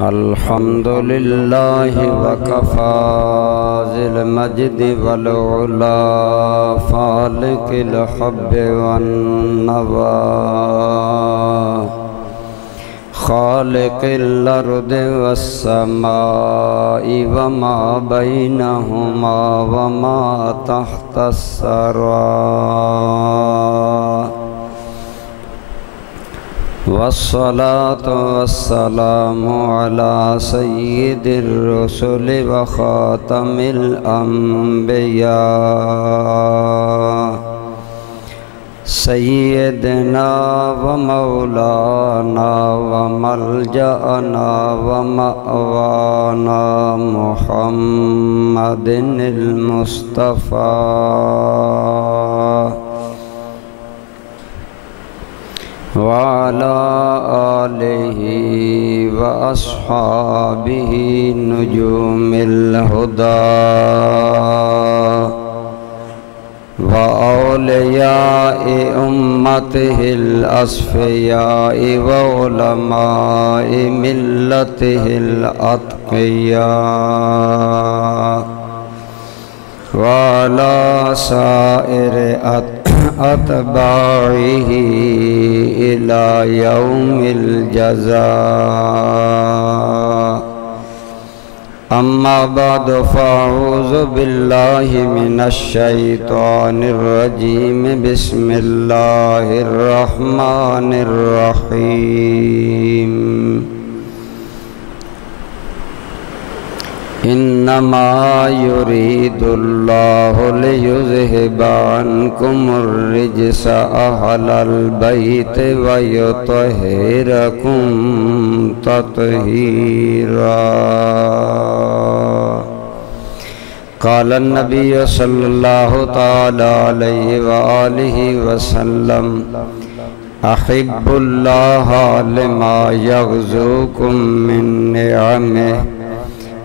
الحمد لله وكفى ذي المجد والعلا فالق الحب والنوى خالق الأرض والسماء وما بينهما وما تحت الثرى والصلاة والسلام على سيد الرسل وخاتم الأنبياء سيدنا ومولانا وملجأنا ومأوانا محمد المصطفى وعلى آله وأصحابه نجوم الهدى وأولياء أمته الأصفياء وعلماء ملته الأتقياء وعلى سائر أتباعه إلى يوم الجزاء أما بعد فأعوذ بالله من الشيطان الرجيم بسم الله الرحمن الرحيم إنما يريد الله ليذهب عنكم الرجس أهل البيت ويطهركم تطهيرا قال النبي صلى الله تعالى عليه وآله وسلم أحب الله لما يغزوكم من نعمه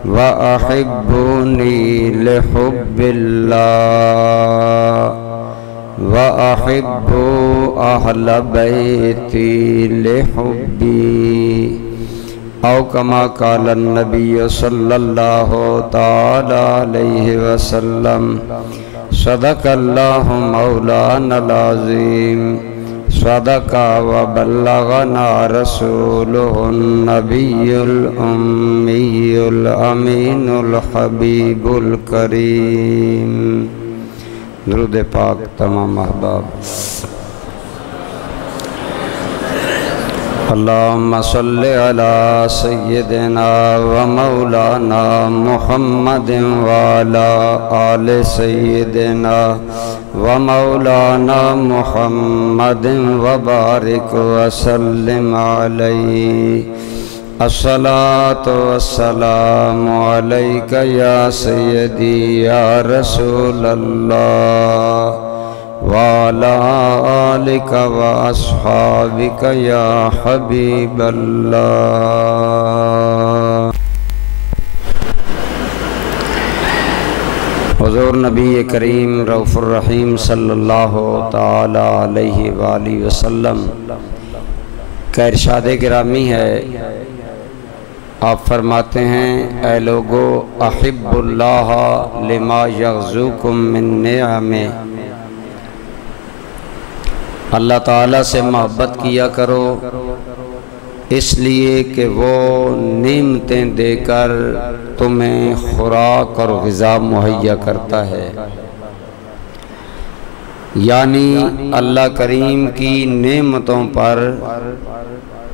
وأحبوني لحب الله وأحبوا أهل بيتي لحبي أو كما قال النبي صلى الله تعالى عليه وسلم صدق الله مولانا العظيم صدق وبلغنا رسوله النبي الأمي الأمين الحبيب الكريم درود پاک تمام احباب اللهم صل على سيدنا ومولانا محمد وعلى آل سيدنا ومولانا محمد وبارك وسلم عليه الصلاة والسلام عليك يا سيدي يا رسول الله وعلى آلك وأصحابك يا حبيب الله حضور نبی کریم رؤوف الرحیم صلی اللہ تعالی علیہ وآلہ وسلم کا ارشاد گرامی ہے. آپ فرماتے ہیں اے لوگو احب اللہ لما یغزوکم من نعمہ، اللہ تعالیٰ سے محبت کیا کرو اس لیے کہ وہ نعمتیں دے کر تمہیں خوراک اور غذا مہیا کرتا ہے. یعنی اللہ کریم کی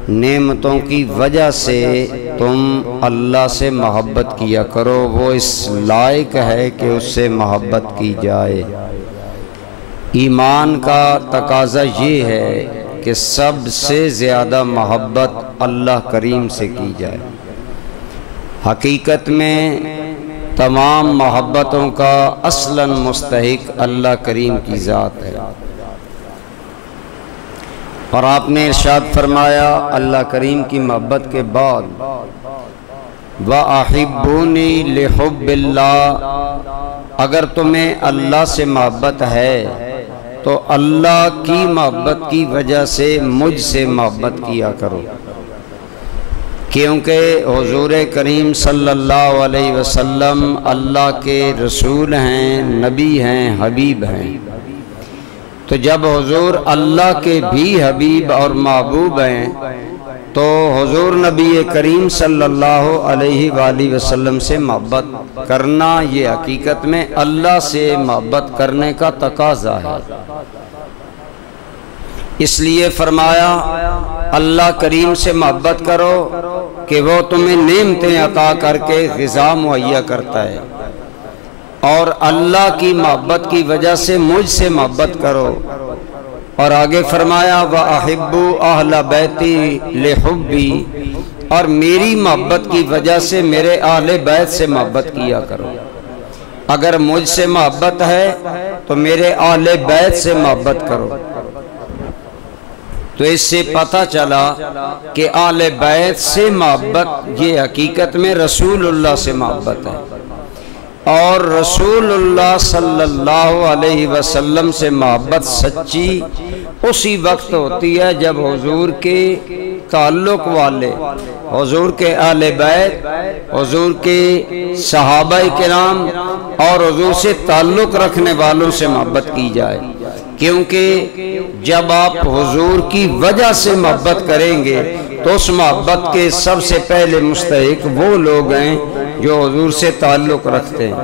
نعمتوں کی وجہ سے تم اللہ سے محبت کیا کرو، وہ اس لائق ہے کہ اس سے محبت کی جائے. ایمان کا تقاضا یہ ہے کہ سب سے زیادہ محبت اللہ کریم سے کی جائے. حقیقت میں تمام محبتوں کا اصلاً مستحق اللہ کریم کی ذات ہے. اور آپ نے ارشاد فرمایا اللہ کریم کی محبت کے بعد وَأَحِبُّونِي لِحُبِّ اللَّهِ، اگر تمہیں اللہ سے محبت ہے تو اللہ کی محبت کی وجہ سے مجھ سے محبت کیا کرو، کیونکہ حضور کریم صلی اللہ علیہ وسلم اللہ کے رسول ہیں، نبی ہیں، حبیب ہیں۔ تو جب حضور اللہ کے بھی حبیب اور محبوب ہیں تو حضور نبی کریم صلی اللہ علیہ وآلہ وسلم سے محبت کرنا یہ حقیقت میں اللہ سے محبت کرنے کا تقاضا ہے۔ اس لیے فرمایا اللہ کریم سے محبت کرو کہ وہ تمہیں نعمتیں عطا کر کے غذا مہیا کرتا ہے، اور اللہ کی محبت کی وجہ سے مجھ سے محبت کرو۔ اور آگے فرمایا وَأَحِبُّ أَهْلَ بَيْتِي لِحُبِّي، اور میری محبت کی وجہ سے میرے اہل بیت سے محبت کیا کرو۔ اگر مجھ سے محبت ہے تو میرے اہل بیت سے محبت کرو۔ تو اس سے پتہ چلا کہ اہل بیت سے محبت یہ حقیقت میں رسول اللہ سے محبت ہے، اور رسول اللہ صلی اللہ علیہ وسلم سے محبت سچی اسی وقت ہوتی ہے جب حضور کے تعلق والے، حضور کے اہل بیت، حضور کے صحابہ کرام اور حضور سے تعلق رکھنے والوں سے محبت کی جائے، کیونکہ جب آپ حضور کی وجہ سے محبت کریں گے تو اس محبت کے سب سے پہلے مستحق وہ لوگ ہیں جو حضور سے تعلق رکھتے ہیں۔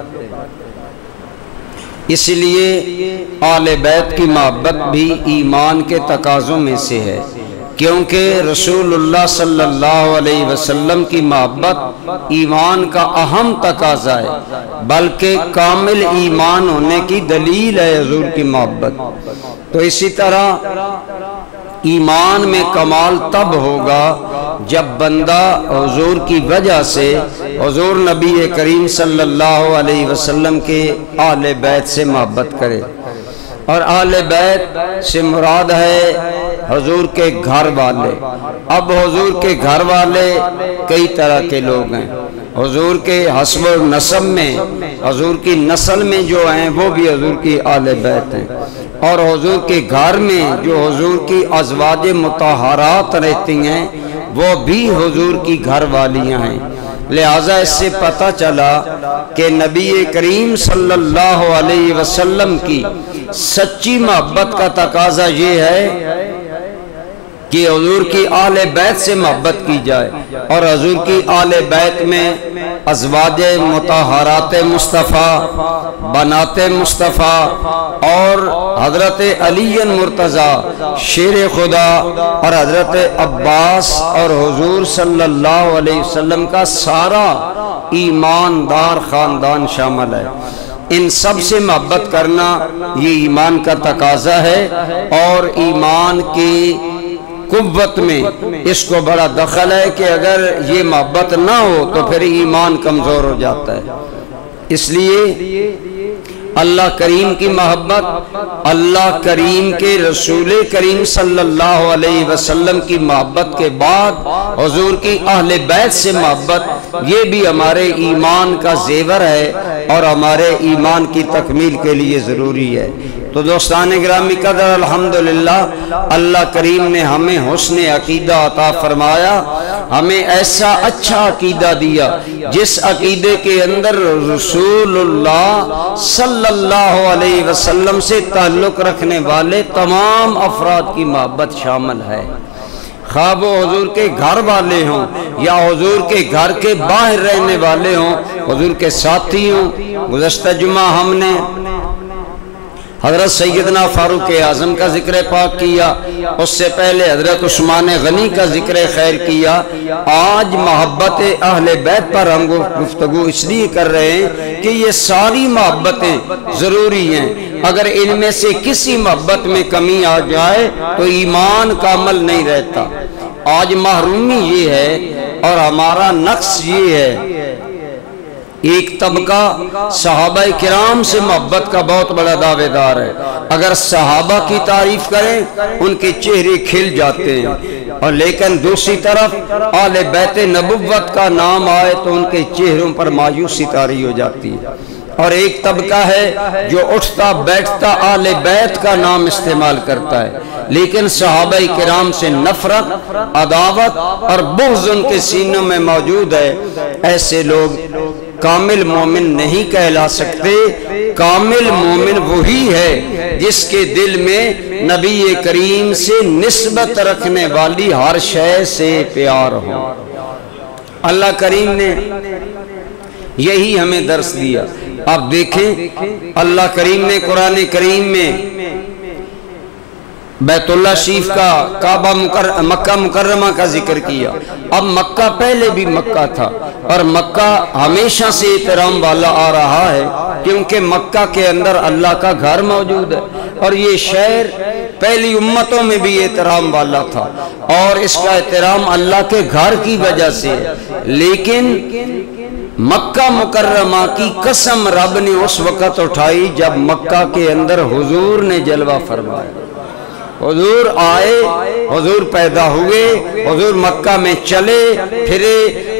اس لیے آل بیت کی محبت بھی ایمان کے تقاضوں میں سے ہے، کیونکہ رسول اللہ صلی اللہ علیہ وسلم کی محبت ایمان کا اہم تقاضا ہے، بلکہ کامل ایمان ہونے کی دلیل ہے حضور کی محبت۔ تو اسی طرح ایمان میں کمال تب ہوگا جب بندہ حضور کی وجہ سے حضور نبی کریم صلی اللہ علیہ وسلم کے اہل بیت سے محبت کرے، اور اہل بیت سے مراد ہے حضور کے گھر والے۔ اب حضور کے گھر والے کئی طرح کے لوگ ہیں، حضور کے حسب و نسب میں، حضور کی نسل میں جو ہیں وہ بھی حضور کی اہل بیت ہیں، اور حضور کے گھر میں جو حضور کی ازواج مطہرات رہتی ہیں وہ بھی حضور کی گھر والیاں ہیں۔ لہٰذا اس سے پتہ چلا کہ نبی کریم صلی اللہ علیہ وسلم کی سچی محبت کا تقاضا یہ ہے کہ حضور کی اہل بیت سے محبت کی جائے، اور حضور کی اہل بیت میں ازواج مطہرات مصطفیٰ، بنات مصطفیٰ، اور حضرت علی مرتضیٰ شیر خدا، اور حضرت عباس اور حضور صلی اللہ علیہ وسلم کا سارا ایماندار خاندان شامل ہے۔ ان سب سے محبت کرنا یہ ایمان کا تقاضا ہے، اور ایمان کی قوت میں اس کو بڑا دخل ہے کہ اگر یہ محبت نہ ہو تو پھر ایمان کمزور ہو جاتا ہے۔ اس لیے اللہ کریم کی محبت، اللہ کریم کے رسول کریم صلی اللہ علیہ وسلم کی محبت کے بعد حضور کی اہل بیت سے محبت، یہ بھی ہمارے ایمان کا زیور ہے اور ہمارے ایمان کی تکمیل کے لیے ضروری ہے۔ تو دوستان گرامی قدر، الحمدللہ اللہ کریم نے ہمیں حسن عقیدہ عطا فرمایا، ہمیں ایسا اچھا عقیدہ دیا جس عقیدے کے اندر رسول اللہ صلی اللہ علیہ وسلم سے تعلق رکھنے والے تمام افراد کی محبت شامل ہے، خواہ وہ حضور کے گھر والے ہوں یا حضور کے گھر کے باہر رہنے والے ہوں، حضور کے ساتھی ہوں۔ گزشتہ جمعہ ہم نے حضرت سیدنا فاروق اعظم کا ذکر پاک کیا، اس سے پہلے حضرت عثمان غنی کا ذکر خیر کیا۔ آج محبت اہل بیت پر ہم گفتگو اس لیے کر رہے ہیں کہ یہ ساری محبتیں ضروری ہیں، اگر ان میں سے کسی محبت میں کمی آ جائے تو ایمان کا عمل نہیں رہتا۔ آج محرومی یہ ہے اور ہمارا نقص یہ ہے، ایک طبقہ صحابہ کرام سے محبت کا بہت بڑا دعوے دار ہے، اگر صحابہ کی تعریف کریں ان کے چہرے کھل جاتے ہیں، اور لیکن دوسری طرف آل بیت نبوت کا نام آئے تو ان کے چہروں پر مایوسی طاری ہو جاتی ہے۔ اور ایک طبقہ ہے جو اٹھتا بیٹھتا اہل بیت کا نام استعمال کرتا ہے، لیکن صحابہ کرام سے نفرت، عداوت اور بغض ان کے سینوں میں موجود ہے۔ ایسے لوگ کامل مومن نہیں کہلا سکتے۔ کامل مومن وہی ہے جس کے دل میں نبی کریم سے نسبت رکھنے والی ہر شے سے پیار ہو۔ اللہ کریم نے یہی ہمیں درس دیا۔ آپ دیکھیں اللہ کریم نے قرآن کریم میں بیت اللہ شریف کا، کعبہ مکہ مکرمہ کا ذکر کیا۔ اب مکہ پہلے بھی مکہ تھا اور مکہ ہمیشہ سے احترام والا آ رہا ہے، کیونکہ مکہ کے اندر اللہ کا گھر موجود ہے، اور یہ شہر پہلی امتوں میں بھی احترام والا تھا، اور اس کا احترام اللہ کے گھر کی وجہ سے ہے۔ لیکن مکہ مکرمہ کی قسم رب نے اس وقت اٹھائی جب مکہ کے اندر حضور نے جلوہ فرمایا۔ حضور آئے، حضور پیدا ہوئے، حضور مکہ میں چلے پھرے۔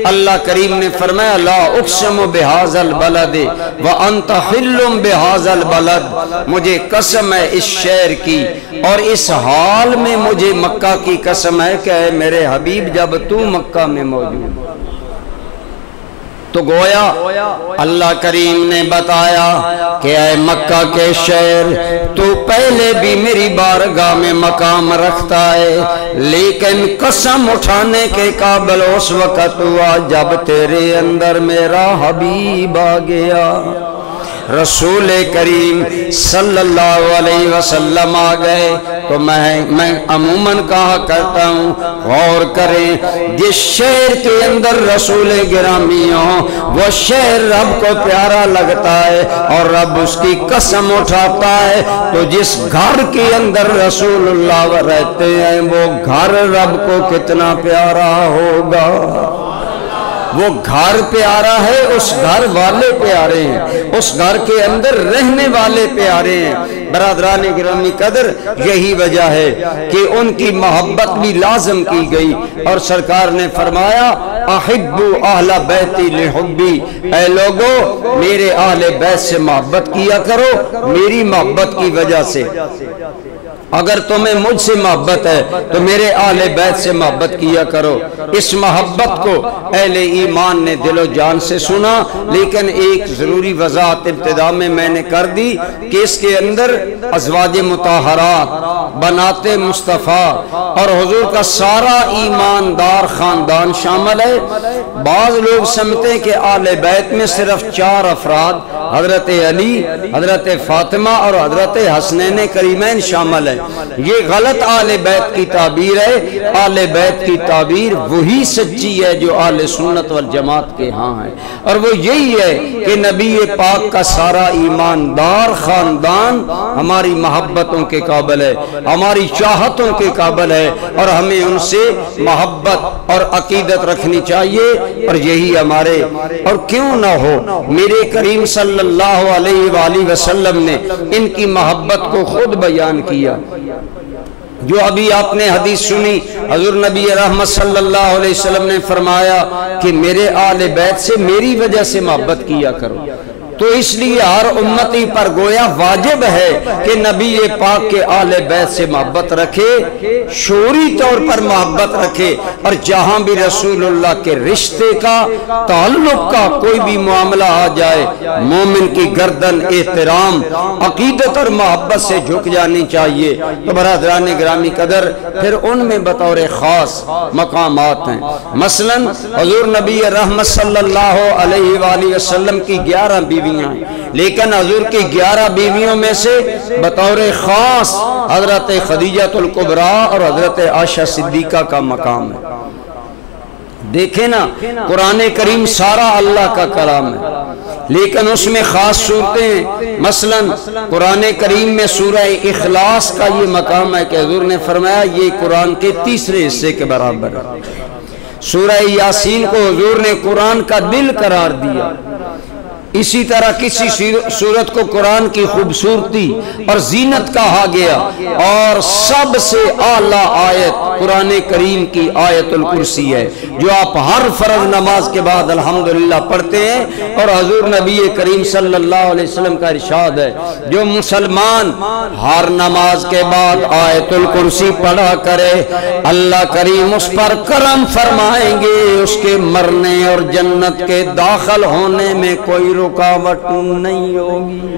اللہ کریم نے فرمایا لا اقسم بہذا البلد وانت حل بہذا البلد، مجھے قسم ہے اس شہر کی اور اس حال میں مجھے مکہ کی قسم ہے کہ اے میرے حبیب جب تو مکہ میں موجود۔ تو گویا اللہ کریم نے بتایا کہ اے مکہ کے شہر، تو پہلے بھی میری بارگاہ میں مقام رکھتا ہے، لیکن قسم اٹھانے کے قابل اس وقت ہوا جب تیرے اندر میرا حبیب آ گیا۔ رسول کریم صلی اللہ علیہ وسلم آ گئے تو میں عموماً کہا کرتا ہوں، غور کریں جس شہر کے اندر رسول گرامی ہو وہ شہر رب کو پیارا لگتا ہے اور رب اس کی قسم اٹھاتا ہے، تو جس گھر کے اندر رسول اللہ رہتے ہیں وہ گھر رب کو کتنا پیارا ہوگا۔ وہ گھر پیارا ہے، اس گھر والے پیارے ہیں، اس گھر کے اندر رہنے والے پیارے ہیں۔ برادران گرامی قدر، یہی وجہ ہے کہ ان کی محبت بھی لازم کی گئی، اور سرکار نے فرمایا احبو اہل بیتی لحبی، اے لوگو میرے اہل بیت سے محبت کیا کرو میری محبت کی وجہ سے۔ اگر تمہیں مجھ سے محبت ہے تو میرے اہل بیت سے محبت کیا کرو۔ اس محبت کو اہل ایمان نے دل و جان سے سنا، لیکن ایک ضروری وضاحت ابتدا میں نے کر دی کہ اس کے اندر ازواج مطہرات، بنات مصطفیٰ اور حضور کا سارا ایماندار خاندان شامل ہے۔ بعض لوگ سمجھتے ہیں کہ اہل بیت میں صرف 4 افراد حضرت علی، حضرت فاطمہ اور حضرت حسنین کریمین شامل ہیں۔ یہ غلط اہل بیت کی تعبیر ہے۔ اہل بیت کی تعبیر وہی سچی ہے جو اہل سنت والجماعت کے ہاں ہے، اور وہ یہی ہے کہ نبی پاک کا سارا ایماندار خاندان ہماری محبتوں کے قابل ہے، ہماری چاہتوں کے قابل ہے، اور ہمیں ان سے محبت اور عقیدت رکھنی چاہیے، اور یہی ہمارے، اور کیوں نہ ہو میرے کریم صلی اللہ علیہ وآلہ وسلم نے ان کی محبت کو خود بیان کیا۔ جو ابھی آپ نے حدیث سنی، حضور نبی رحمت صلی اللہ علیہ وسلم نے فرمایا کہ میرے اہل بیت سے میری وجہ سے محبت کیا کرو۔ تو اس لیے ہر امتی پر گویا واجب ہے کہ نبی پاک کے اہل بیت سے محبت رکھے، شعوری طور پر محبت رکھے، اور جہاں بھی رسول اللہ کے رشتے کا، تعلق کا کوئی بھی معاملہ آ جائے، مومن کی گردن احترام، عقیدت اور محبت سے جھک جانی چاہیے۔ تو برادران گرامی قدر، پھر ان میں بطور خاص مقامات ہیں۔ مثلا حضور نبی رحمت صلی اللہ علیہ وآلہ وسلم کی 11 بیویاں ہیں، لیکن حضور کی 11 بیویوں میں سے بطور خاص حضرت خدیجہ الکبریٰ اور حضرت عائشہ صدیقہ کا مقام ہے۔ دیکھیں نا، قرآن کریم سارا اللہ کا کلام ہے، لیکن اس میں خاص صورتیں ہیں۔ مثلا قرآن کریم میں سورہ اخلاص کا یہ مقام ہے کہ حضور نے فرمایا یہ قرآن کے 3 حصے کے برابر ہے۔ سورہ یاسین کو حضور نے قرآن کا دل قرار دیا۔ اسی طرح کسی صورت کو قرآن کی خوبصورتی اور زینت کہا گیا، اور سب سے اعلیٰ آیت قرآن کریم کی آیت الکرسی ہے، جو آپ ہر فرض نماز کے بعد الحمدللہ پڑھتے ہیں، اور حضور نبی کریم صلی اللہ علیہ وسلم کا ارشاد ہے جو مسلمان ہر نماز کے بعد آیت الکرسی پڑھا کرے اللہ کریم اس پر کرم فرمائیں گے، اس کے مرنے اور جنت کے داخل ہونے میں کوئی رکاوٹ نہیں ہوگی۔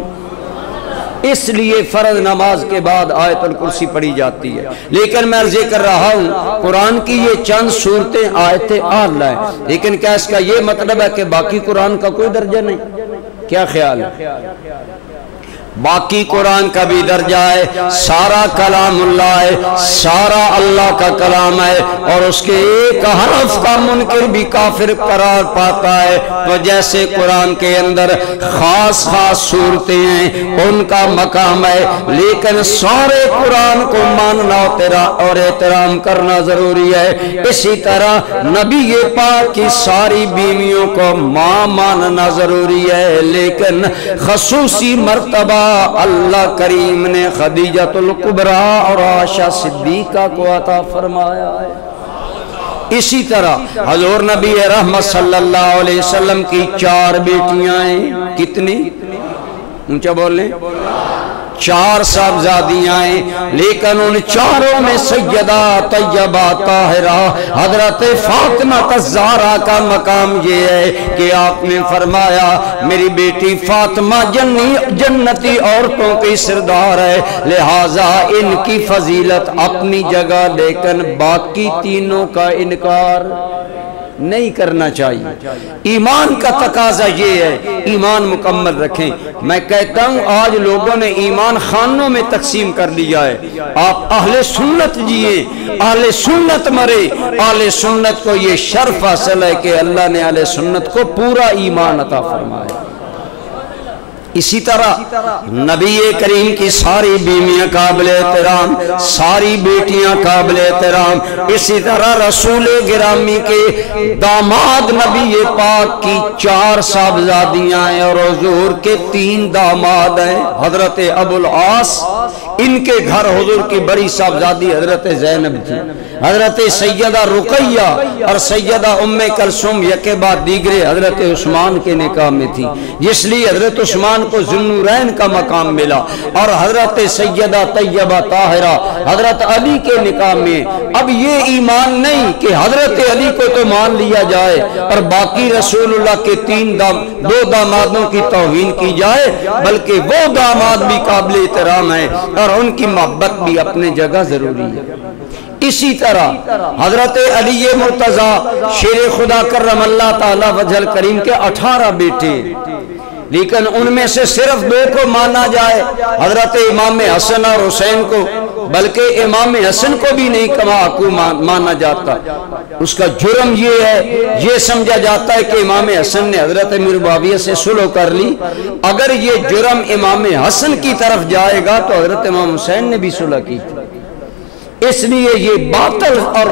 اس لیے فرض نماز کے بعد آیت الکرسی پڑھی جاتی ہے۔ لیکن میں عرض کر رہا ہوں قرآن کی یہ چند صورتیں آیت اعلیٰ ہیں، لیکن کیا اس کا یہ مطلب ہے کہ باقی قرآن کا کوئی درجہ نہیں؟ کیا خیال ہے؟ باقی قرآن کا بھی درجہ ہے، سارا کلام اللہ ہے، سارا اللہ کا کلام ہے، اور اس کے ایک حرف کا منکر بھی کافر قرار پاتا ہے۔ تو جیسے قرآن کے اندر خاص خاص صورتیں ہیں ان کا مقام ہے، لیکن سارے قرآن کو ماننا اور احترام کرنا ضروری ہے۔ اسی طرح نبی پاک کی ساری بیویوں کو ماں ماننا ضروری ہے، لیکن خصوصی مرتبہ اللہ کریم نے خدیجۃ الکبریٰ اور عائشہ صدیقہ کو عطا فرمایا ہے۔ اسی طرح حضور نبی رحمت صلی اللہ علیہ وسلم کی 4 بیٹیاں ہیں، کتنی؟ اونچا بولیں، 4 صاحبزادیاں ہیں، لیکن ان 4 میں سیدہ طیبہ طاہرہ حضرت فاطمہ الزہرا کا مقام یہ ہے کہ آپ نے فرمایا میری بیٹی فاطمہ جنتی عورتوں کی سردار ہے، لہٰذا ان کی فضیلت اپنی جگہ، لیکن باقی تینوں کا انکار نہیں کرنا چاہیے۔ ایمان کا تقاضا یہ ہے ایمان مکمل رکھیں۔ میں کہتا ہوں آج لوگوں نے ایمان خانوں میں تقسیم کر لیا ہے۔ آپ اہل سنت جیے، اہل سنت مرے، اہل سنت کو یہ شرف حاصل ہے کہ اللہ نے اہل سنت کو پورا ایمان عطا فرمایا۔ اسی طرح نبی کریم کی ساری بیویاں قابل احترام، ساری بیٹیاں قابل احترام۔ اسی طرح رسول گرامی کے داماد نبی پاک کی 4 صاحبزادیاں ہیں، اور حضور کے 3 داماد ہیں۔ حضرت ابو العاص، ان کے گھر حضور کی بڑی صاحبزادی حضرت زینب تھی، حضرت سیدہ رقیہ اور سیدہ ام کلثوم یکے بعد دیگرے حضرت عثمان کے نکاح میں تھی، جس لیے حضرت عثمان کو ذوالنورین کا مقام ملا، اور حضرت سیدہ طیبہ طاہرہ حضرت علی کے نکاح میں۔ اب یہ ایمان نہیں کہ حضرت علی کو تو مان لیا جائے اور باقی رسول اللہ کے 2 دامادوں کی توہین کی جائے، بلکہ وہ داماد بھی قابل احترام ہیں اور ان کی محبت بھی اپنے جگہ ضروری ہے۔ اسی طرح حضرت علی مرتضیٰ شیر خدا کرم اللہ تعالی وجہ الکریم کے 18 بیٹے، لیکن ان میں سے صرف 2 کو مانا جائے، حضرت امام حسن اور حسین کو، بلکہ امام حسن کو بھی نہیں مانا جاتا۔ اس کا جرم یہ ہے، یہ سمجھا جاتا ہے کہ امام حسن نے حضرت امیر معاویہ سے صلح کر لی۔ اگر یہ جرم امام حسن کی طرف جائے گا تو حضرت امام حسین نے بھی صلح کی۔ اس لیے یہ باطل اور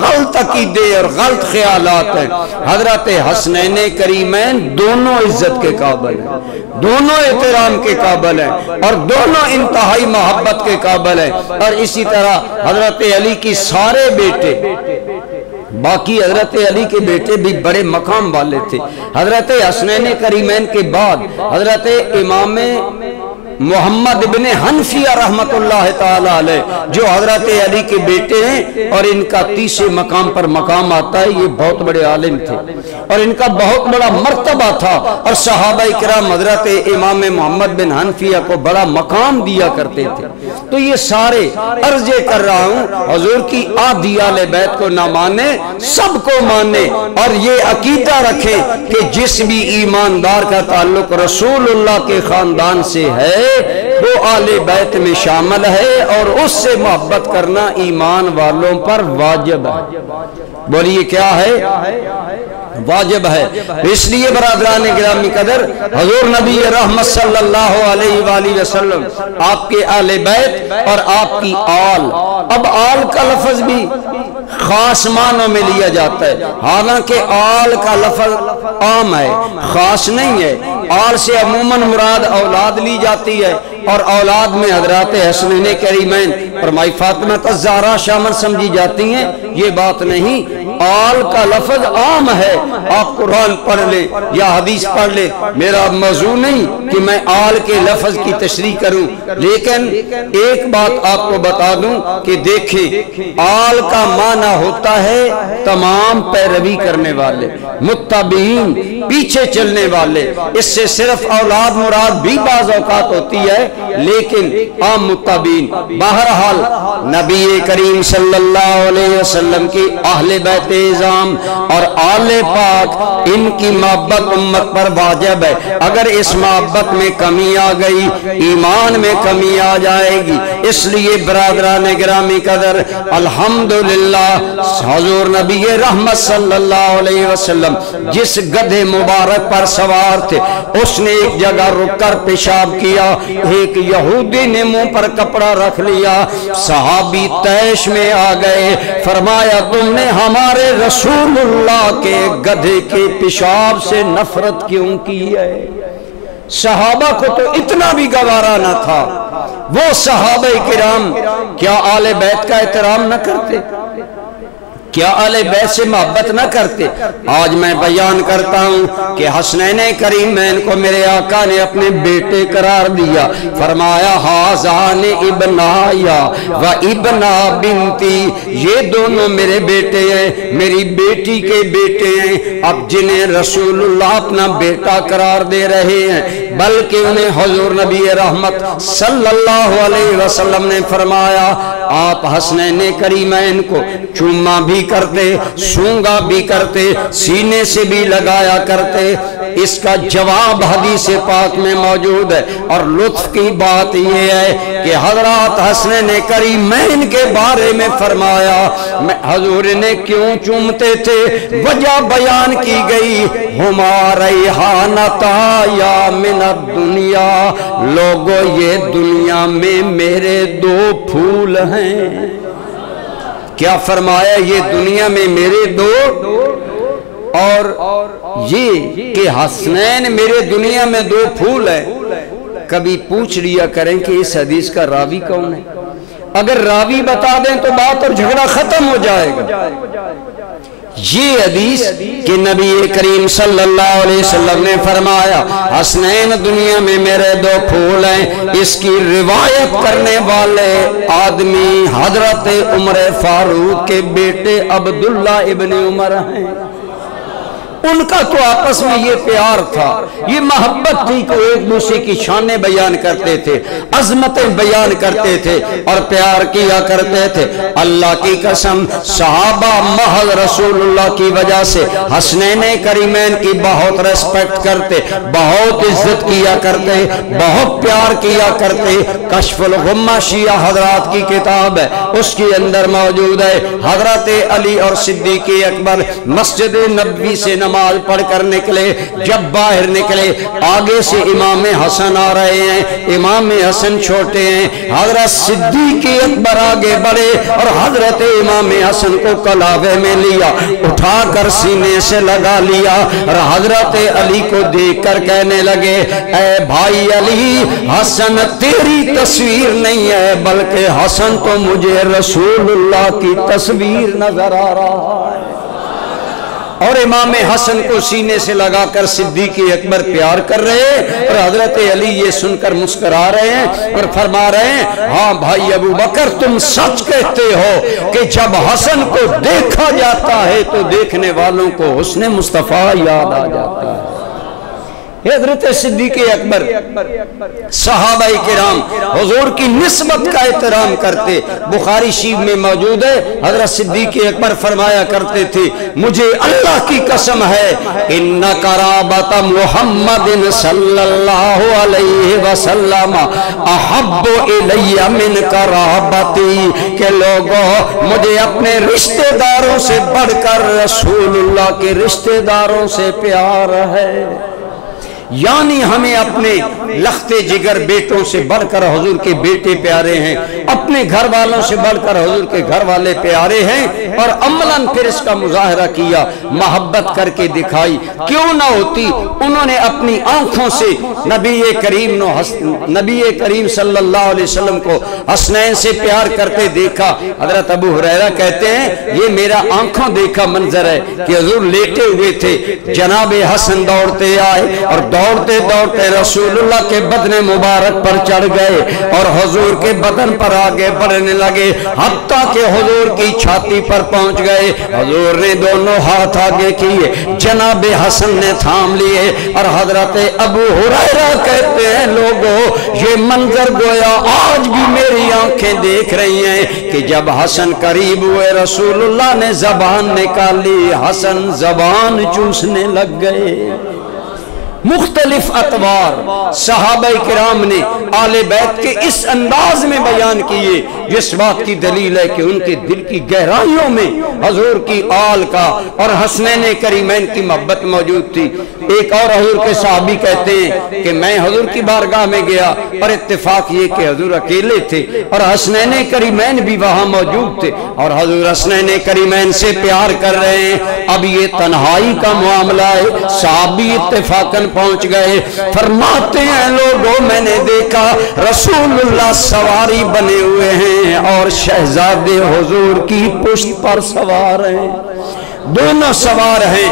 غلط عقیدے اور غلط خیالات ہیں۔ حضرت حسنین کریمین دونوں عزت کے قابل ہیں، دونوں احترام کے قابل ہیں، اور دونوں انتہائی محبت کے قابل ہیں۔ اور اسی طرح حضرت علی کی سارے بیٹے، باقی حضرت علی کے بیٹے بھی بڑے مقام والے تھے۔ حضرت حسنین کریمین کے بعد حضرت امام محمد ابن حنفیہ رحمت اللہ تعالی علیہ جو حضرت علی کے بیٹے ہیں، اور ان کا 30 مقام پر مقام آتا ہے۔ یہ بہت بڑے عالم تھے اور ان کا بہت بڑا مرتبہ تھا، اور صحابہ کرام حضرت امام محمد بن حنفیہ کو بڑا مقام دیا کرتے تھے۔ تو یہ سارے عرض کر رہا ہوں حضور کی آدھی اہل بیت کو نہ مانے، سب کو مانے، اور یہ عقیدہ رکھے کہ جس بھی ایماندار کا تعلق رسول اللہ کے خاندان سے ہے وہ اہل بیت میں شامل ہے، اور اس سے محبت کرنا ایمان والوں پر واجب ہے۔ بولیے کیا ہے؟ واجب ہے۔ اس لیے برادران گرامی قدر حضور نبی رحمت صلی اللہ علیہ وآلہ وسلم، آپ کے اہل بیت اور آپ کی آل، اب آل کا لفظ بھی خاص معنوں میں لیا جاتا ہے، حالانکہ آل کا لفظ عام ہے، خاص نہیں ہے۔ آل سے عموماً مراد اولاد لی جاتی ہے اور اولاد میں حضرات حسنین کریمین اور مائی فاطمہ الزہرا شامل سمجھی جاتی ہیں، یہ بات نہیں۔ آل کا لفظ عام ہے، آپ قرآن پڑھ لیں یا حدیث پڑھ لیں، میرا موضوع نہیں کہ میں آل کے لفظ کی تشریح کروں، لیکن ایک بات آپ کو بتا دوں کہ دیکھیں آل کا معنی ہوتا ہے تمام پیروی کرنے والے، متبعین، پیچھے چلنے والے۔ اس سے صرف اولاد مراد بھی بعض اوقات ہوتی ہے، لیکن عام متبعین۔ بہرحال نبی کریم صلی اللہ علیہ وسلم کی اہل بیت اعظام اور آل پاک، ان کی محبت امت پر واجب ہے۔ اگر اس محبت میں کمی آ گئی، ایمان میں کمی آ جائے گی۔ اس لیے برادران گرامی قدر، الحمدللہ حضور نبی رحمت صلی اللہ علیہ وسلم جس گدھے مبارک پر سوار تھے، اس نے ایک جگہ رک کر پیشاب کیا، ایک یہودی نے منہ پر کپڑا رکھ لیا، صحابی تیش میں آ گئے، فرمایا تم نے ہمارے رسول اللہ کے گدھے کے پیشاب سے نفرت کیوں کی ہے؟ صحابہ کو تو اتنا بھی گوارا نہ تھا، وہ صحابہ کرام کیا آل بیت کا احترام نہ کرتے؟ کیا اہل بیت سے محبت نہ کرتے؟ آج میں بیان کرتا ہوں کہ حسنین کریمین کو میرے آقا نے اپنے بیٹے قرار دیا، فرمایا ہازان ابنایا و ابنا بنتی، یہ دونوں میرے بیٹے ہیں، میری بیٹی کے بیٹے ہیں۔ اب جنہیں رسول اللہ اپنا بیٹا قرار دے رہے ہیں، بلکہ انہیں حضور نبی رحمت صلی اللہ علیہ وسلم نے فرمایا آپ حسنین کریمین کو چوما بھی کرتے، سونگا بھی کرتے، سینے سے بھی لگایا کرتے۔ اس کا جواب حدیث پاک میں موجود ہے، اور لطف کی بات یہ ہے کہ حضرات حسنین کریمین کے بارے میں فرمایا حضور نے کیوں چومتے تھے، وجہ بیان کی گئی، ہما ریحانتا یا من الدنیا، لوگو یہ دنیا میں میرے دو پھول ہیں۔ کیا فرمایا؟ یہ دنیا میں میرے دو، اور یہ کہ حسنین میرے دنیا میں دو پھول ہیں۔ کبھی پوچھ لیا کریں کہ اس حدیث کا راوی کون ہے؟ اگر راوی بتا دیں تو بات اور جھگڑا ختم ہو جائے گا۔ یہ حدیث کہ نبی کریم صلی اللہ علیہ وسلم نے فرمایا حسنین دنیا میں میرے دو پھول ہیں، اس کی روایت کرنے والے آدمی حضرت عمر فاروق کے بیٹے عبداللہ ابن عمر ہیں۔ ان کا تو آپس میں یہ پیار تھا، یہ محبت تھی کہ ایک دوسرے کی شانیں بیان کرتے تھے، عظمتیں بیان کرتے تھے اور پیار کیا کرتے تھے۔ اللہ کی قسم صحابہ محض رسول اللہ کی وجہ سے حسنین کریمین کی بہت ریسپیکٹ کرتے، بہت عزت کیا کرتے، بہت پیار کیا کرتے۔ کشف الغمہ شیعہ حضرات کی کتاب ہے، اس کے اندر موجود ہے۔ حضرت علی اور صدیق اکبر مسجد نبوی سے نماز پڑھ کر نکلے، جب باہر نکلے آگے سے امام حسن آ رہے ہیں، امام حسن چھوٹے ہیں، حضرت صدیق اکبر آگے بڑھے اور حضرت امام حسن کو کلاوے میں لیا، اٹھا کر سینے سے لگا لیا اور حضرت علی کو دیکھ کر کہنے لگے اے بھائی علی، حسن تیری تصویر نہیں ہے بلکہ حسن تو مجھے رسول اللہ کی تصویر نظر آ رہا ہے۔ اور امام حسن کو سینے سے لگا کر صدیق اکبر پیار کر رہے ہیں اور حضرت علی یہ سن کر مسکرا رہے ہیں اور فرما رہے ہیں ہاں بھائی ابو بکر تم سچ کہتے ہو کہ جب حسن کو دیکھا جاتا ہے تو دیکھنے والوں کو حسن مصطفیٰ یاد آ جاتا ہے۔ حضرت صدیق اکبر صحابہ کرام حضور کی نسبت کا احترام کرتے۔ بخاری شریف میں موجود ہے حضرت صدیق اکبر فرمایا کرتے تھے مجھے اللہ کی قسم ہے ان قرابت محمد صلی اللہ علیہ وسلم احب الی من قرابتی، کہ لوگوں مجھے اپنے رشتہ داروں سے بڑھ کر رسول اللہ کے رشتہ داروں سے پیار ہے۔ یعنی ہمیں اپنے لخت جگر بیٹوں سے بڑھ کر حضور کے بیٹے پیارے ہیں، اپنے اپنے گھر والوں سے بڑھ کر حضور کے گھر والے پیارے ہیں، اور عملاً پھر اس کا مظاہرہ کیا، محبت کر کے دکھائی۔ کیوں نہ ہوتی انہوں نے اپنی آنکھوں سے نبی کریم صلی اللہ علیہ وسلم کو حسنین سے پیار کرتے دیکھا۔ حضرت ابو ہریرہ کہتے ہیں یہ میرا آنکھوں دیکھا منظر ہے کہ حضور لیٹے ہوئے تھے، جناب حسن دوڑتے آئے اور دوڑتے دوڑتے رسول اللہ کے بدن مبارک پر چڑھ گئے اور حضور کے بدن پر آگے بڑھنے لگے، حتیٰ کہ حضور کی چھاتی پر پہنچ گئے۔ حضور نے دونوں ہاتھ آگے کیے، جناب حسن نے تھام لیے، اور حضرت ابو ہریرہ کہتے ہیں لوگوں یہ منظر گویا آج بھی میری آنکھیں دیکھ رہی ہیں کہ جب حسن قریب ہوئے رسول اللہ نے زبان نکالی، حسن زبان چوسنے لگ گئے۔ مختلف اطوار صحابہ کرام نے آل بیت کے اس انداز میں بیان کیے، جس بات کی دلیل ہے کہ ان کے دل کی گہرائیوں میں حضور کی آل کا اور حسنین کریمین کی محبت موجود تھی۔ ایک اور حضور کے صحابی کہتے ہیں کہ میں حضور کی بارگاہ میں گیا اور اتفاق یہ کہ حضور اکیلے تھے اور حسنین کریمین بھی وہاں موجود تھے، اور حضور حسنین کریمین سے پیار کر رہے ہیں۔ اب یہ تنہائی کا معاملہ ہے، صحابی اتفاقاً پہنچ گئے، فرماتے ہیں لوگوں میں نے دیکھا رسول اللہ سواری بنے ہوئے ہیں اور شہزادے حضور کی پشت پر سوار ہیں، دونوں سوار ہیں۔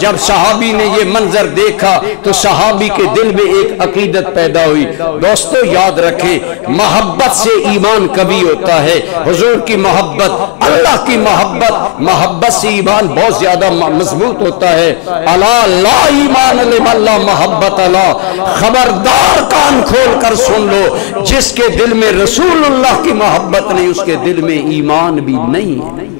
جب صحابی نے یہ منظر دیکھا تو صحابی کے دل میں ایک عقیدت پیدا ہوئی۔ دوستو یاد رکھیں، محبت سے ایمان کبھی ہوتا ہے، حضور کی محبت، اللہ کی محبت سے ایمان بہت زیادہ مضبوط ہوتا ہے۔ الا لا ایمان لمن لا محبت لا، خبردار کان کھول کر سن لو، جس کے دل میں رسول اللہ کی محبت نہیں اس کے دل میں ایمان بھی نہیں ہے۔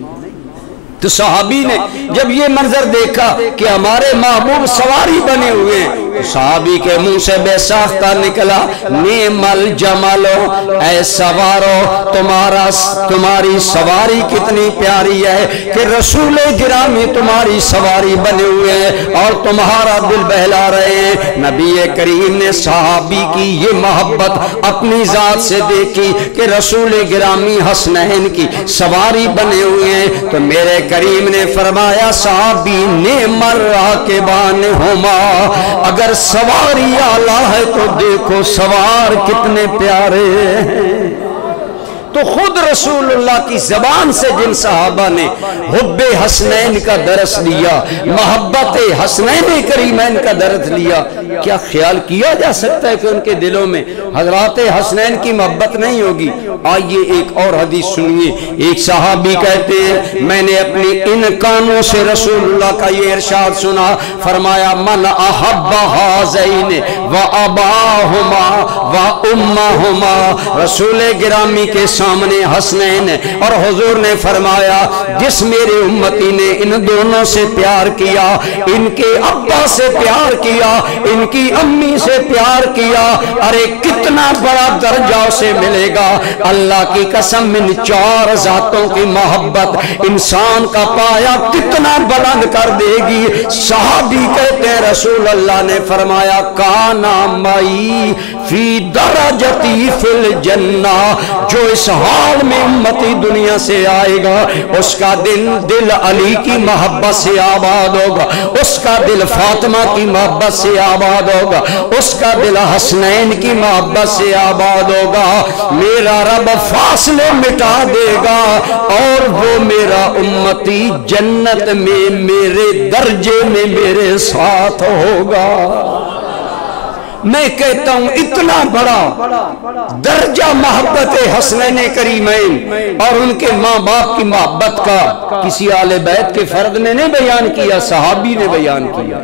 تو صحابی نے جب یہ منظر دیکھا کہ ہمارے محبوب سواری بنے ہوئے ہیں، صحابی کے منہ سے بے ساختہ نکلا نعم الجملو، اے سوارو تمہاری سواری کتنی پیاری ہے کہ رسول گرامی تمہاری سواری بنے ہوئے ہیں اور تمہارا دل بہلا رہے ہیں۔ نبی کریم نے صحابی کی یہ محبت اپنی ذات سے دیکھی کہ رسول گرامی حسنین کی سواری بنے ہوئے ہیں، تو میرے کریم نے فرمایا صحابی نعم الراکبان ہما، اگر سواری اعلیٰ ہے تو دیکھو سوار کتنے پیارے ہیں۔ تو خود رسول اللہ کی زبان سے جن صحابہ نے حب حسنین کا درس لیا، محبت حسنین کریمین کا درس لیا، کیا خیال کیا جا سکتا ہے کہ ان کے دلوں میں حضرات حسنین کی محبت نہیں ہوگی؟ آئیے ایک اور حدیث سنیے۔ ایک صحابی کہتے ہیں میں نے اپنی ان کانوں سے رسول اللہ کا یہ ارشاد سنا، فرمایا من احب ہذین و اباہما و امہما، رسول گرامی کے سامنے حسنین اور حضور نے فرمایا جس میرے امتی نے ان دونوں سے پیار کیا، ان کے ابا سے پیار کیا، ان کی امی سے پیار کیا، ارے کتنا بڑا درجہ اسے ملے گا۔ اللہ کی قسم ان چار ذاتوں کی محبت انسان کا پایا کتنا بلند کر دے گی۔ صحابی کہتے ہیں رسول اللہ نے فرمایا کانا مائی فی درجتی فی الجنہ، جو اس حال میں امتی دنیا سے آئے گا اس کا دل علی کی محبت سے آباد ہوگا، اس کا دل فاطمہ کی محبت سے آباد ہوگا، اس کا دل حسنین کی محبت سے آباد ہوگا۔ میرا رب فاصلے مٹا دے گا اور وہ میرا امتی جنت میں میرے درجے میں میرے ساتھ ہوگا۔ میں کہتا ہوں اتنا بڑا درجہ محبت حسنین کریمین اور ان کے ماں باپ کی محبت کا کسی آل بیت کے فرد نے نہیں بیان کیا، صحابی نے بیان کیا۔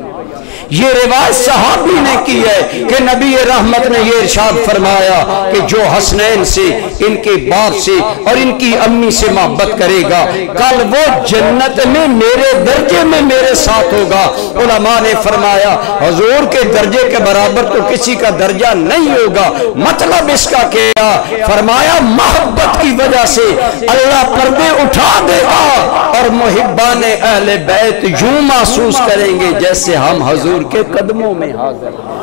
یہ روایت صحابی نے کی ہے کہ نبی رحمت نے یہ ارشاد فرمایا کہ جو حسنین سے، ان کے باپ سے اور ان کی امی سے محبت کرے گا کل وہ جنت میں میرے درجے میں میرے ساتھ ہوگا۔ علماء نے فرمایا حضور کے درجے کے برابر تو کسی کا درجہ نہیں ہوگا، مطلب اس کا کیا؟ فرمایا محبت کی وجہ سے اللہ پردے اٹھا دے گا اور محبان اہل بیت یوں محسوس کریں گے جیسے ہم حضور کے قدموں میں حاضر ہیں۔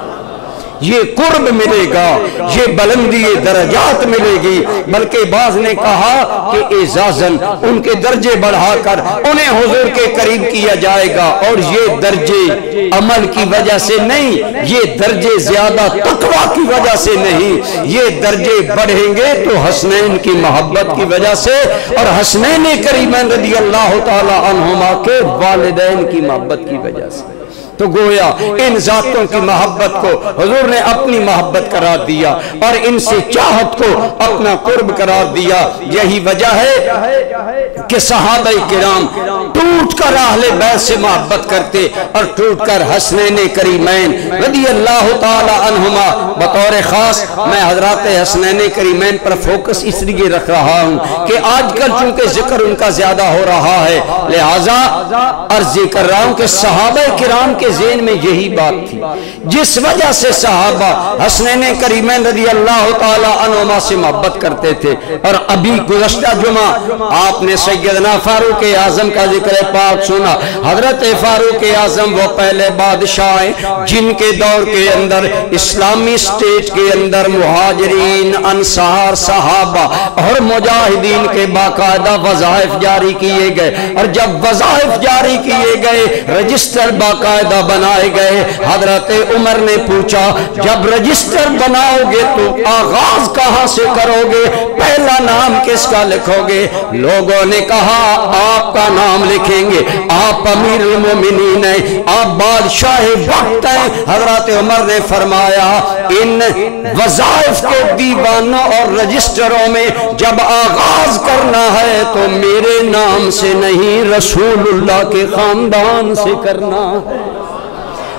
یہ قرب ملے گا، یہ بلندی درجات ملے گی، بلکہ بعض نے کہا کہ اعزازاً ان کے درجے بڑھا کر انہیں حضور کے قریب کیا جائے گا، اور یہ درجے عمل کی وجہ سے نہیں، یہ درجے زیادہ تقوی کی وجہ سے نہیں، یہ درجے بڑھیں گے تو حسنین کی محبت کی وجہ سے اور حسنین کریمین رضی اللہ تعالی عنہما کے والدین کی محبت کی وجہ سے۔ تو گویا ان ذاتوں کی محبت کو حضور نے اپنی محبت قرار دیا اور ان سے چاہت کو اپنا قرب قرار دیا۔ یہی وجہ ہے کہ صحابہ کرام ٹوٹ کر اہل بیت سے محبت کرتے اور ٹوٹ کر حسنین کریمین رضی اللہ تعالی عنہما بطور خاص۔ میں حضرات حسنین کریمین پر فوکس اس لیے رکھ رہا ہوں کہ آج کل چونکہ ذکر ان کا زیادہ ہو رہا ہے، لہٰذا عرض کر رہا ہوں کہ صحابہ کرام کے ذہن میں یہی بات تھی جس وجہ سے صحابہ حسنین کریمین رضی اللہ تعالی عنہما سے محبت کرتے تھے۔ اور ابھی گزشتہ جمعہ آپ نے سیدنا فاروق اعظم کا ذکر پاک سنا۔ حضرت فاروق اعظم وہ پہلے بادشاہ ہیں جن کے دور کے اندر اسلامی اسٹیٹ کے اندر مہاجرین، انصار، صحابہ اور مجاہدین کے باقاعدہ وظائف جاری کیے گئے، اور جب وظائف جاری کیے گئے رجسٹر باقاعدہ بنائے گئے۔ حضرت عمر نے پوچھا جب رجسٹر بناؤ گے تو آغاز کہاں سے کرو گے، پہلا نام کس کا لکھو گے؟ لوگوں نے کہا آپ کا نام لکھیں گے، آپ امیر المومنین ہیں، آپ بادشاہ وقت ہیں۔ حضرت عمر نے فرمایا ان وظائف کے دیوانوں اور رجسٹروں میں جب آغاز کرنا ہے تو میرے نام سے نہیں، رسول اللہ کے خاندان سے کرنا ہے۔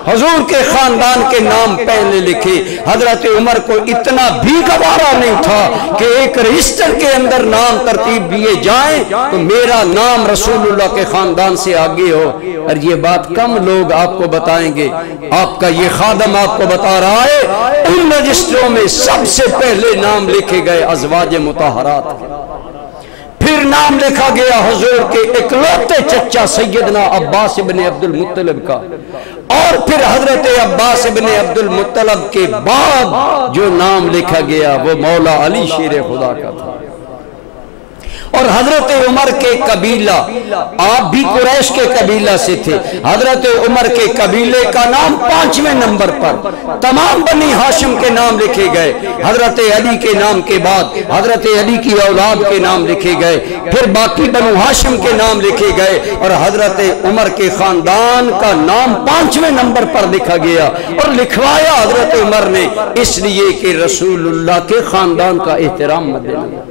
حضور کے خاندان کے نام پہلے لکھے۔ حضرت عمر کو اتنا بھی گوارا نہیں تھا کہ ایک رجسٹر کے اندر نام ترتیب دیے جائیں تو میرا نام رسول اللہ کے خاندان سے آگے ہو۔ اور یہ بات کم لوگ آپ کو بتائیں گے، آپ کا یہ خادم آپ کو بتا رہا ہے ان رجسٹروں میں سب سے پہلے نام لکھے گئے ازواج مطہرات کے، پھر نام لکھا گیا حضور کے اکلوتے چچا سیدنا عباس ابن عبد المطلب کا، اور پھر حضرت عباس ابن عبد المطلب کے بعد جو نام لکھا گیا وہ مولا علی شیر خدا کا تھا۔ اور حضرت عمر کے قبیلہ، آپ بھی قریش کے قبیلہ سے تھے، حضرت عمر کے قبیلے کا نام 5ویں نمبر پر، تمام بنی ہاشم کے نام لکھے گئے، حضرت علی کے نام کے بعد حضرت علی کی اولاد کے نام لکھے گئے، پھر باقی بنو ہاشم کے نام لکھے گئے، اور حضرت عمر کے خاندان کا نام 5ویں نمبر پر لکھا گیا، اور لکھوایا حضرت عمر نے اس لیے کہ رسول اللہ کے خاندان کا احترام مدنی۔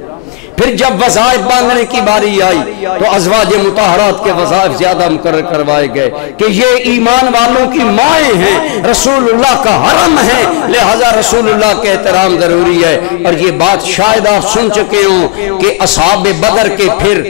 پھر جب وظائف باندھنے کی باری آئی تو ازواج مطہرات کے وظائف زیادہ مقرر کروائے گئے کہ یہ ایمان والوں کی مائیں ہیں، رسول اللہ کا حرم ہے، لہذا رسول اللہ کے احترام ضروری ہے۔ اور یہ بات شاید آپ سن چکے ہوں کہ اصحاب بدر کے پھر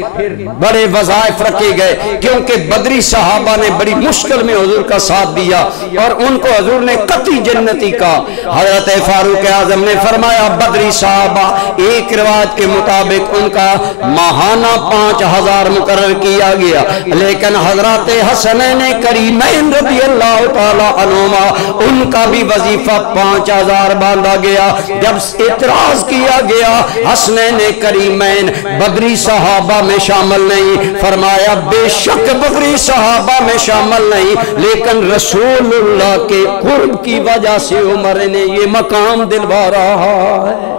بڑے وظائف رکھے گئے، کیونکہ بدری صحابہ نے بڑی مشکل میں حضور کا ساتھ دیا اور ان کو حضور نے قطعی جنتی کہا۔ حضرت فاروق اعظم نے فرمایا بدری صحابہ ایک روایت کے مطابق ان کا ماہانہ 5000 مقرر کیا گیا، لیکن حضرات حسنین کریمین رضی اللہ تعالی عنہما ان کا بھی وظیفہ 5000 باندھا گیا۔ جب اعتراض کیا گیا حسنین کریمین بدری صحابہ میں شامل نہیں، فرمایا بے شک بدری صحابہ میں شامل نہیں، لیکن رسول اللہ کے قرب کی وجہ سے عمر نے یہ مقام دلوا رہا ہے۔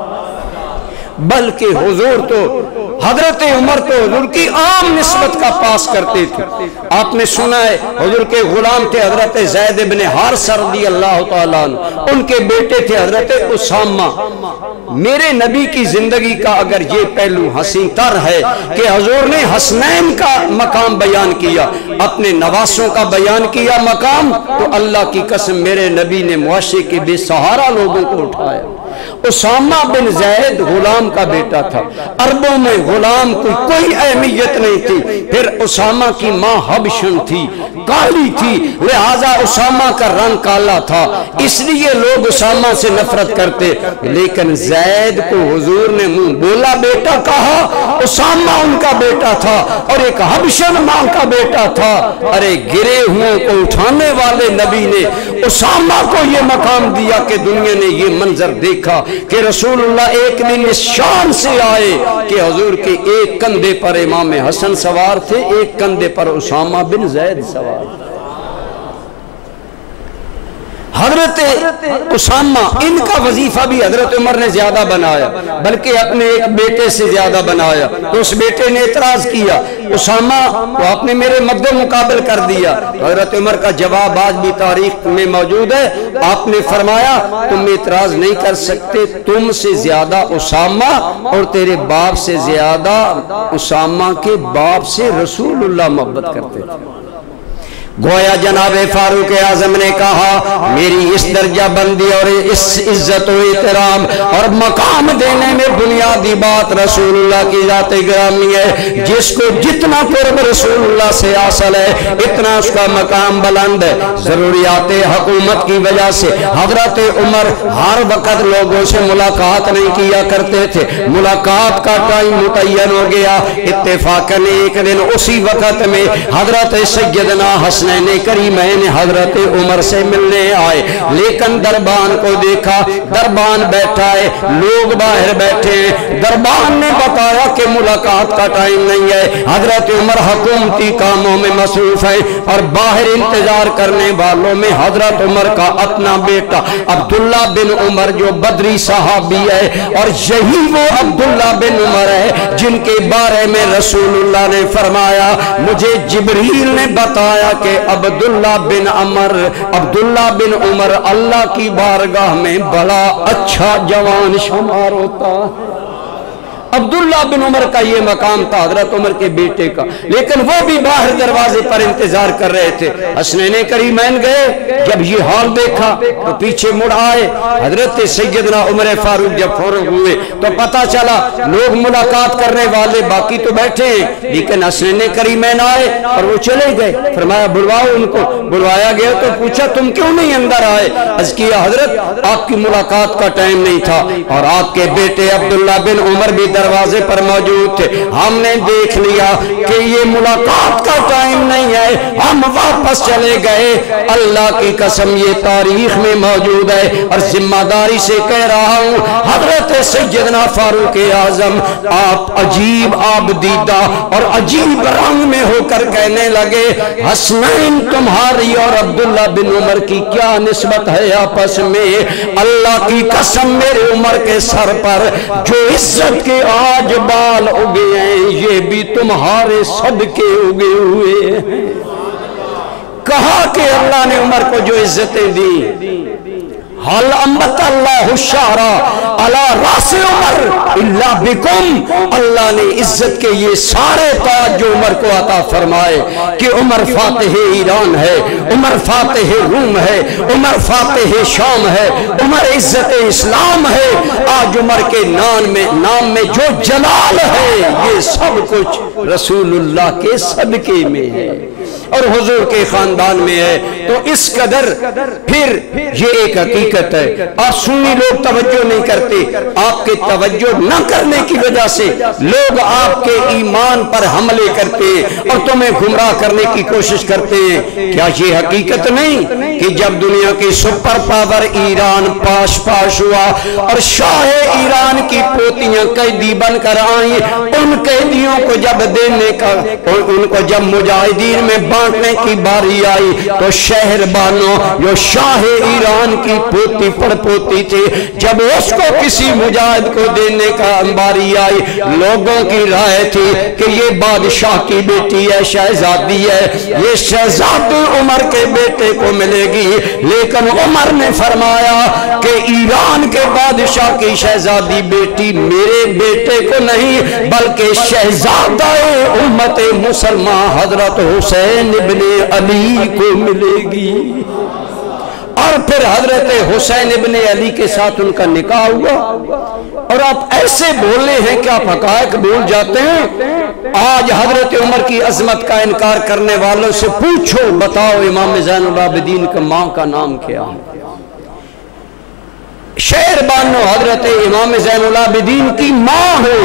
بلکہ حضور تو حضرت عمر تو حضور کی عام نسبت کا پاس کرتے تھے۔ آپ نے سنا ہے حضور کے غلام تھے حضرت زید بن حارثہ رضی اللہ تعالیٰ عنہ، ان کے بیٹے تھے حضرت اسامہ۔ میرے نبی کی زندگی کا اگر یہ پہلو حسین تر ہے کہ حضور نے حسنین کا مقام بیان کیا، اپنے نواسوں کا بیان کیا مقام، تو اللہ کی قسم میرے نبی نے معاشرے کے بے سہارا لوگوں کو اٹھایا، اسامہ بن زید غلام کا بیٹا تھا، عربوں میں غلام کی کوئی اہمیت نہیں تھی، پھر اسامہ کی ماں حبشن تھی، کالی تھی، لہذا اسامہ کا رنگ کالا تھا، اس لیے لوگ اسامہ سے نفرت کرتے، لیکن زید کو حضور نے منہ بولا بیٹا کہا، اسامہ ان کا بیٹا تھا اور ایک حبشن ماں کا بیٹا تھا۔ ارے گرے ہوئے کو اٹھانے والے نبی نے اسامہ کو یہ مقام دیا کہ دنیا نے یہ منظر دیکھا کہ رسول اللہ ایک دن اس شان سے آئے کہ حضور کے ایک کندھے پر امام حسن سوار تھے، ایک کندھے پر اسامہ بن زید سوار تھے۔ حضرت اسامہ ان کا وظیفہ بھی حضرت عمر نے زیادہ بنایا، بلکہ اپنے ایک بیٹے سے زیادہ بنایا، تو اس بیٹے نے اعتراض کیا، اسامہ کو آپ نے میرے مد مقابل کر دیا۔ حضرت عمر کا جواب آج بھی تاریخ میں موجود ہے، آپ نے فرمایا تم اعتراض نہیں کر سکتے، تم سے زیادہ اسامہ اور تیرے باپ سے زیادہ اسامہ کے باپ سے رسول اللہ محبت کرتے تھے۔ گویا جناب فاروق اعظم نے کہا میری اس درجہ بندی اور اس عزت و احترام اور مقام دینے میں بنیادی بات رسول اللہ کی ذات گرامی ہے، جس کو جتنا قرب رسول اللہ سے حاصل ہے اتنا اس کا مقام بلند ہے۔ ضروریات حکومت کی وجہ سے حضرت عمر ہر وقت لوگوں سے ملاقات نہیں کیا کرتے تھے، ملاقات کا ٹائم متعین ہو گیا، اتفاقاً ایک دن اسی وقت میں حضرت سیدنا حسن کریمین حضرت عمر سے ملنے آئے، لیکن دربان کو دیکھا، دربان بیٹھا ہے، لوگ باہر بیٹھے ہیں، دربان نے بتایا کہ ملاقات کا ٹائم نہیں ہے، حضرت عمر حکومتی کاموں میں مصروف ہے، اور باہر انتظار کرنے والوں میں حضرت عمر کا اپنا بیٹا عبداللہ بن عمر جو بدری صحابی ہے، اور یہی وہ عبداللہ بن عمر ہے جن کے بارے میں رسول اللہ نے فرمایا مجھے جبریل نے بتایا کہ عبداللہ بن عمر اللہ کی بارگاہ میں بڑا اچھا جوان شمار ہوتا۔ عبداللہ بن عمر کا یہ مقام تھا حضرت عمر کے بیٹے کا، لیکن وہ بھی باہر دروازے پر انتظار کر رہے تھے۔ حسنین کریمین گئے، جب یہ حال دیکھا تو پیچھے مڑ آئے۔ حضرت سیدنا عمر فاروق جب فارغ ہوئے تو پتا چلا لوگ ملاقات کرنے والے باقی تو بیٹھے ہیں، لیکن حسنین کریمین آئے اور وہ چلے گئے۔ فرمایا بلواؤ ان کو، بلوایا گیا تو پوچھا تم کیوں نہیں اندر آئے؟ عرض کیا حضرت آپ کی ملاقات کا ٹائم نہیں تھا اور آپ کے بیٹے عبداللہ بن عمر بھی دروازے پر موجود تھے، ہم نے دیکھ لیا کہ یہ ملاقات کا ٹائم نہیں ہے، ہم واپس چلے گئے۔ اللہ کی قسم یہ تاریخ میں موجود ہے اور ذمہ داری سے کہہ رہا ہوں، حضرت سیدنا فاروق اعظم آپ عجیب آبدیدہ اور عجیب رنگ میں ہو کر کہنے لگے حسنین تمہاری اور عبداللہ بن عمر کی کیا نسبت ہے آپس میں؟ اللہ کی قسم میرے عمر کے سر پر جو عزت کے آج بال اگے ہیں یہ بھی تمہارے صدقے اگے ہوئے ہیں۔ کہا کہ اللہ نے عمر کو جو عزتیں دی، حل امت اللہ الشعراء علی راس عمر الا بکم، اللہ نے عزت کے یہ سارے تاج جو عمر کو عطا فرمائے کہ عمر فاتح ایران ہے، عمر فاتح روم ہے، عمر فاتح شام ہے، عمر عزت اسلام ہے۔ آج عمر کے نام میں جو جلال ہے یہ سب کچھ رسول اللہ کے صدقے میں ہے اور حضور کے خاندان میں ہے۔ تو اس قدر پھر یہ ایک حقیقت ہے، آپ سنی لوگ توجہ نہیں کرتے، آپ کے توجہ نہ کرنے کی وجہ سے لوگ آپ کے ایمان پر حملے کرتے ہیں اور تمہیں گمراہ کرنے کی کوشش کرتے ہیں۔ کیا یہ حقیقت نہیں کہ جب دنیا کی سپر پاور ایران پاش ہوا اور شاہ ایران کی پوتیاں قیدی بن کر آئیں، ان قیدیوں کو جب دینے کا، ان کو جب مجاہدین میں بانٹنے کی باری آئی تو شہر بانو جو شاہ ایران کی پوتی پڑ پوتی تھی، جب اس کو کسی مجاہد کو دینے کا باری آئی، لوگوں کی رائے تھی کہ یہ بادشاہ کی بیٹی ہے، شہزادی ہے، یہ شہزادی عمر کے بیٹے کو ملے گی، لیکن عمر نے فرمایا کہ ایران کے بادشاہ کی شہزادی بیٹی میرے بیٹے کو نہیں بلکہ شہزادہ امت مسلمہ حضرت حسین ابن علی کو ملے گی۔ اور پھر حضرت حسین ابن علی کے ساتھ ان کا نکاح ہوا، اور آپ ایسے بولے ہیں کہ آپ حقائق بھول جاتے ہیں۔ آج حضرت عمر کی عظمت کا انکار کرنے والوں سے پوچھو، بتاؤ امام زین العابدین کا ماں کا نام کیا ہے؟ شعر بانو حضرت امام زین العابدین کی ماں ہو،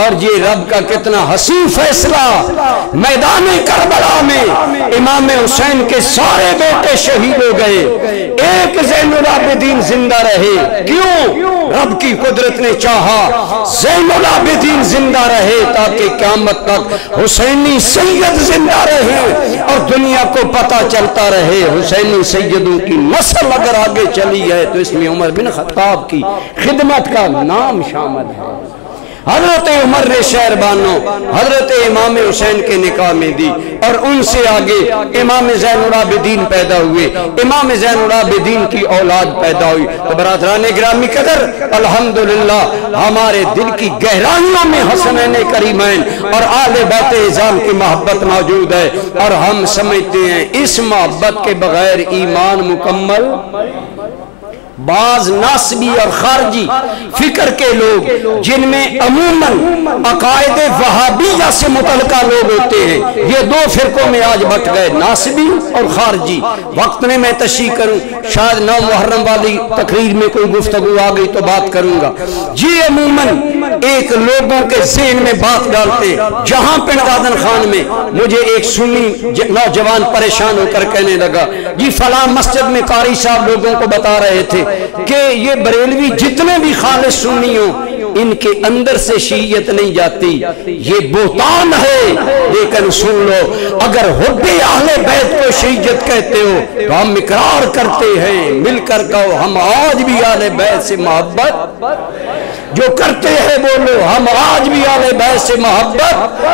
اور یہ رب کا کتنا حسین فیصلہ، میدان کربلا میں امام حسین کے سارے بیٹے شہید ہو گئے، ایک زین العابدین زندہ رہے۔ کیوں؟ رب کی قدرت نے چاہا زین العابدین زندہ رہے تاکہ قیامت تک حسینی سید زندہ رہے اور دنیا کو پتہ چلتا رہے حسینی سیدوں کی نسل اگر آگے چلی ہے تو اس میں عمر بن خطاب کی خدمت کا نام شامل ہے۔ حضرت عمر نے شعر بانو حضرت امام حسین کے نکاح میں دی، اور ان سے آگے امام زین العابدین پیدا ہوئے، امام زین العابدین کی اولاد پیدا ہوئی۔ تو برادران گرامی قدر، الحمدللہ ہمارے دل کی گہرائیوں میں حسنین کریمین اور آل بیت اعظام کی محبت موجود ہے، اور ہم سمجھتے ہیں اس محبت کے بغیر ایمان مکمل۔ بعض ناسبی اور خارجی فکر کے لوگ جن میں عموماً عقائد وہابیہ سے متعلقہ لوگ ہوتے ہیں، یہ دو فرقوں میں آج بٹ گئے، ناسبی اور خارجی۔ وقت میں تشریح کروں، شاید 9 محرم والی تقریر میں کوئی گفتگو آ گئی تو بات کروں گا۔ یہ عموماً ایک لوگوں کے ذہن میں بات ڈالتے، جہاں پنڈ گادن خان میں مجھے ایک سنی نوجوان پریشان ہو کر کہنے لگا، جی فلاں مسجد میں قاری صاحب لوگوں کو بتا رہے تھے کہ یہ بریلوی جتنے بھی خالص سنی ہوں ان کے اندر سے شیعیت نہیں جاتی، یہ بہتان ہے۔ لیکن سن لو، اگر حب اہل بیت کو شیعیت کہتے ہو تو ہم اقرار کرتے ہیں، مل کر کہو ہم آج بھی اہل بیت سے محبت جو کرتے ہیں، بولو ہم آج بھی اہل بیت سے محبت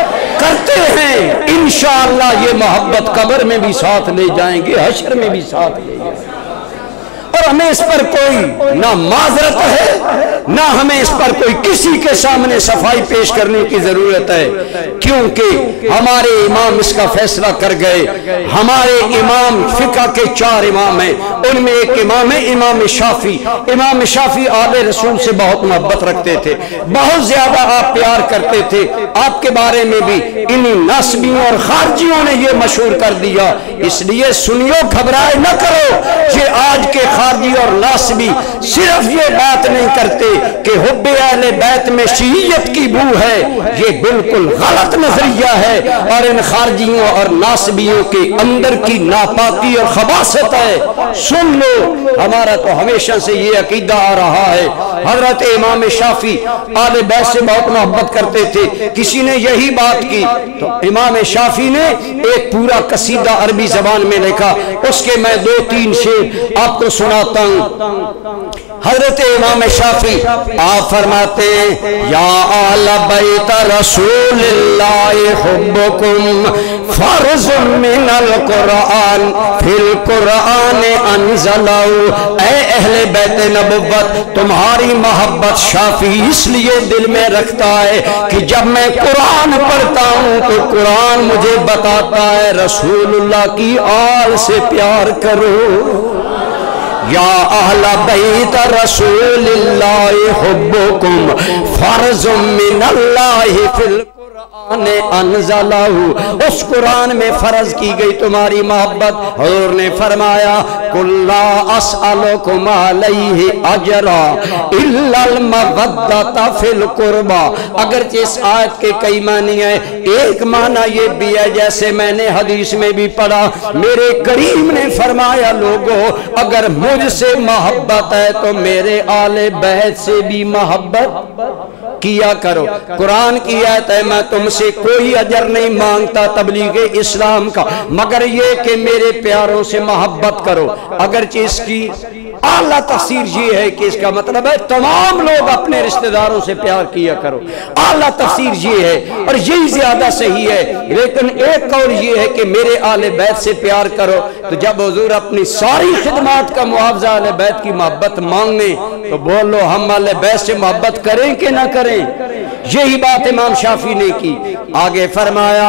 کرتے ہیں۔ انشاءاللہ یہ محبت قبر میں بھی ساتھ لے جائیں گے، حشر میں بھی ساتھ لے جائیں گے، اور ہمیں اس پر کوئی نہ معذرت ہے نہ ہمیں اس پر کوئی کسی کے سامنے صفائی پیش کرنے کی ضرورت ہے، کیونکہ ہمارے امام اس کا فیصلہ کر گئے۔ ہمارے امام فقہ کے 4 امام ہیں، ان میں ایک امام ہے امام شافعی۔ امام شافعی آل رسول سے بہت محبت رکھتے تھے، بہت زیادہ آپ پیار کرتے تھے۔ آپ کے بارے میں بھی انہی ناسبیوں اور خارجیوں نے یہ مشہور کر دیا، اس لیے سنیو گھبرائے نہ کرو۔ یہ آج کے خارجی اور ناسبی صرف یہ بات نہیں کرتے کہ حب اہل بیت میں شیعیت کی بو ہے، یہ بالکل غلط نظریہ ہے، اور ان خارجیوں اور ناسبیوں کے اندر کی ناپاکی اور خباثت ہے۔ سن لو، ہمارا تو ہمیشہ سے یہ عقیدہ آ رہا ہے۔ حضرت امام شافعی آل بیت سے بہت محبت کرتے تھے، کسی نے یہی بات کی تو امام شافعی نے ایک پورا قصیدہ عربی زبان میں لکھا، اس کے میں 2-3 شعر آپ کو سناتا ہوں۔ حضرت امام شافعی آپ فرماتے ہیں، یا آل بیت رسول اللہ حبکم فرض من القرآن فی القرآن انزلہ۔ اے اہل بیت نبوت، تمہاری محبت شافعی اس لیے دل میں رکھتا ہے کہ جب میں قرآن پڑھتا ہوں تو قرآن مجھے بتاتا ہے رسول اللہ کی آل سے پیار کرو۔ یا اہل بیت رسول اللہ حبکم فرض من اللہ فی القرآن انزلہ۔ اس قرآن میں فرض کی گئی تمہاری محبت۔ حضور نے فرمایا، قل لا اسألکم علیہ اجرا الا المودۃ فی القربى۔ اگرچہ اس آیت کے کئی معنی ہیں، ایک معنی یہ بھی ہے جیسے میں نے حدیث میں بھی پڑھا، میرے کریم نے فرمایا لوگو اگر مجھ سے محبت ہے تو میرے آل بیت سے بھی محبت کیا کرو۔ قرآن کی آیت ہے، میں تم سے کوئی اجر نہیں مانگتا تبلیغ اسلام کا مگر یہ کہ میرے پیاروں سے محبت کرو۔ اگرچہ اس کی اعلیٰ تفسیر یہ ہے کہ اس کا مطلب ہے تمام لوگ اپنے رشتہ داروں سے پیار کیا کرو، اعلیٰ تفسیر یہ ہے اور یہی زیادہ صحیح ہے۔ لیکن ایک قول یہ ہے کہ میرے آل بیت سے پیار کرو، تو جب حضور اپنی ساری خدمات کا معاوضہ آل بیت کی محبت مانگنے تو بولو ہم آل بیت سے محبت کریں کہ نہ کریں؟ یہی بات امام شافعی نے کی۔ آگے فرمایا